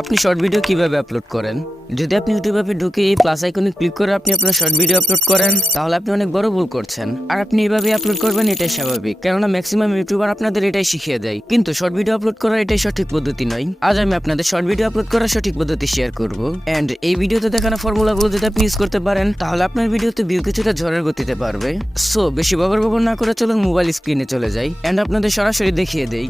আপনি short video কিভাবে upload করেন? যদি আপনি ইউটিউব অ্যাপে ঢুকে এই প্লাস আইকনে ক্লিক করে আপনি আপনার শর্ট ভিডিও আপলোড করেন, তাহলে আপনি অনেক বড় ভুল করছেন। আর আপনি এইভাবে আপলোড করবেন, এটাই স্বাভাবিক, কেননা ম্যাক্সিমাম ইউটিউবার আপনাদের এটাই শিখিয়ে দেয়। কিন্তু শর্ট ভিডিও আপলোড করার এটাই সঠিক পদ্ধতি নয়। আজ আমি আপনাদের শর্ট ভিডিও আপলোড করার সঠিক পদ্ধতি শেয়ার করব। এন্ড এই ভিডিওতে দেখানো ফর্মুলাগুলো যদি আপনি ইউজ করতে পারেন, তাহলে আপনার ভিডিওতে ভিউ কিছুটা ঝড়ের গতিতে পারবে। সো বেশি বগর না করে চলুন মোবাইল স্ক্রিনে চলে যাই এন্ড আপনাদের সরাসরি দেখিয়ে দেই।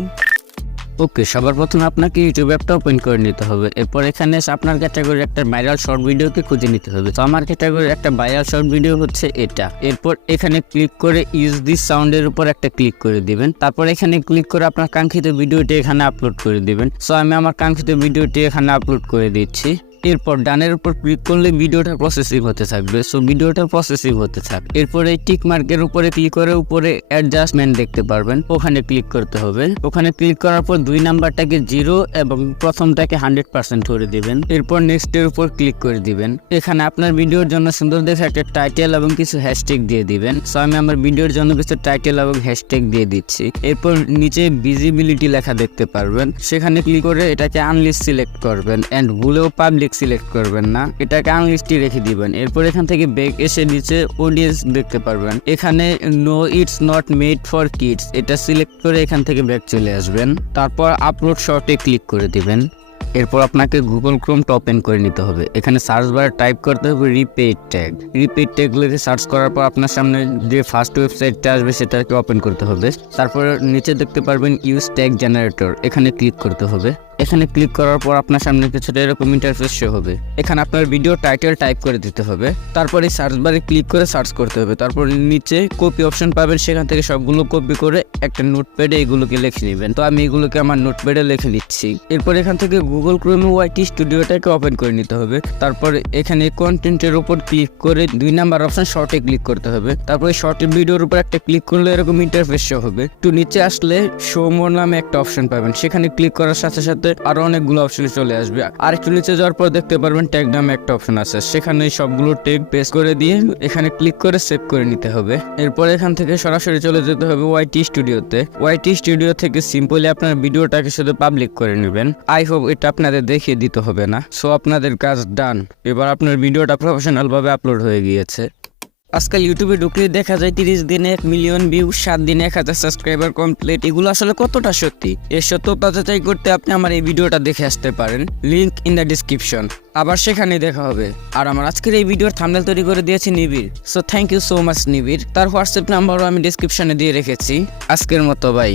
ওকে, সবার প্রথমে আপনাকে ইউটিউব অ্যাপটা ওপেন করে নিতে হবে। এরপর এখানে এসে আপনার ক্যাটাগরির একটা ভাইরাল শর্ট ভিডিওকে খুঁজে নিতে হবে। তো আমার ক্যাটাগরির একটা ভাইরাল শর্ট ভিডিও হচ্ছে এটা। এরপর এখানে ক্লিক করে ইউজ দিস সাউন্ডের উপর একটা ক্লিক করে দিবেন। তারপর এখানে ক্লিক করে আপনার কাঙ্ক্ষিত ভিডিওটি এখানে আপলোড করে দিবেন। সো আমি আমার কাঙ্ক্ষিত ভিডিওটি এখানে আপলোড করে দিচ্ছি। এরপর ডানের উপর ক্লিক করলে ভিডিওটা প্রসেসিং হতে থাকবে। সো ভিডিওটা প্রসেসিং হতে থাকবে। এরপর এই টিক মার্কের উপরে ক্লিক করে উপরে অ্যাডজাস্টমেন্ট দেখতে পারবেন, ওখানে ক্লিক করতে হবে। ওখানে ক্লিক করার পর 2 নাম্বারটাকে 0 এবং প্রথমটাকে 100% করে দিবেন। এরপর নেক্সট এর উপর ক্লিক করে দিবেন। এখানে আপনার ভিডিওর জন্য সুন্দর দেখে একটা টাইটেল এবং কিছু হ্যাশট্যাগ দিয়ে দিবেন। সো আমি আমার ভিডিওর জন্য কিছু টাইটেল এবং হ্যাশট্যাগ দিয়ে দিচ্ছি। এরপর নিচে ভিজিবিলিটি লেখা দেখতে পারবেন, সেখানে ক্লিক করে এটাকে আনলিস্ট সিলেক্ট করবেন এন্ড ভুলেও পাবলিক সিলেক্ট করবেন না, এটাকে আনলিস্টই রেখে দিবেন। এরপর এখান থেকে ব্যাক এসে নিচে অডিয়েন্স দেখতে পারবেন, এখানে no it's not made for kids এটা সিলেক্ট করে এখান থেকে ব্যাক চলে আসবেন। তারপর আপলোড শর্টে ক্লিক করে দিবেন। এরপর আপনাকে গুগল ক্রোমটা ওপেন করে নিতে হবে। এখানে সার্চ বারে টাইপ করতে হবে রিপিট ট্যাগ। রিপিট ট্যাগ লিখে সার্চ করার পর আপনার সামনে যে ফার্স্ট ওয়েবসাইটটা আসবে সেটাকে ওপেন করতে হবে। তারপর নিচে দেখতে পারবেন ইউজ ট্যাগ জেনারেটর, এখানে ক্লিক করতে হবে। এখানে ক্লিক করার পর আপনার সামনে কিছুটা এরকম ইন্টারফেস শো হবে। এখানে আপনার ভিডিও টাইটেল টাইপ করে দিতে হবে। তারপর এই সার্চ বারে ক্লিক করে সার্চ করতে হবে। তারপর নিচে কপি অপশন পাবেন, সেখান থেকে সবগুলো কপি করে একটা নোটপ্যাডে এগুলোকে লিখে নেবেন। তো আমি এগুলোকে আমার নোটপ্যাডে লিখে নিচ্ছি। এরপর এখান থেকে গুগল ক্রোমে ওয়াইটি স্টুডিওটাকে ওপেন করে নিতে হবে। তারপর এখানে কন্টেন্টের উপর ক্লিক করে 2 নাম্বার অপশন শর্টে ক্লিক করতে হবে। তারপর এই শর্টের ভিডিওর উপর একটা ক্লিক করলে এরকম ইন্টারফেস শো হবে। একটু নিচে আসলে শো মোর নামে একটা অপশন পাবেন, সেখানে ক্লিক করার সাথে সাথে আরো অনেকগুলো অপশন চলে আসবে। আর একটু নিচে যাওয়ার পর দেখতে পারবেন ট্যাগ নামে একটা অপশন আছে, সেখানে সবগুলো ট্যাগ পেস্ট করে দিয়ে এখানে ক্লিক করে সেভ করে নিতে হবে। এরপর এখান থেকে সরাসরি চলে যেতে হবে ওয়াইটি স্টুডিওতে। ওয়াইটি স্টুডিও থেকে সিম্পলি আপনার ভিডিওটাকে শুধু পাবলিক করে নেবেন। আই হোপ এটা আপনাদের দেখিয়ে দিতে হবে না। সো আপনাদের কাজ ডান। এবার আপনার ভিডিওটা প্রফেশনাল ভাবে আপলোড হয়ে গিয়েছে। আজকাল ইউটিউবে ঢুকলে দেখা যায় 30 দিনে 1 মিলিয়ন ভিউ, 7 দিনে 1000 সাবস্ক্রাইবার কমপ্লিট। এগুলো আসলে কতটা সত্যি, এর সত্যতা যাচাই করতে আপনি আমার এই ভিডিওটা দেখে আসতে পারেন, লিংক ইন দ্য ডিসক্রিপশন। আবার সেখানে দেখা হবে। আর আমার আজকের এই ভিডিওর থাম্বনেল তৈরি করে দিয়েছে Nibir. So thank you so much Nibir. তার হোয়াটসঅ্যাপ নাম্বারও আমি ডিসক্রিপশনে দিয়ে রেখেছি। আজকের মতো বাই।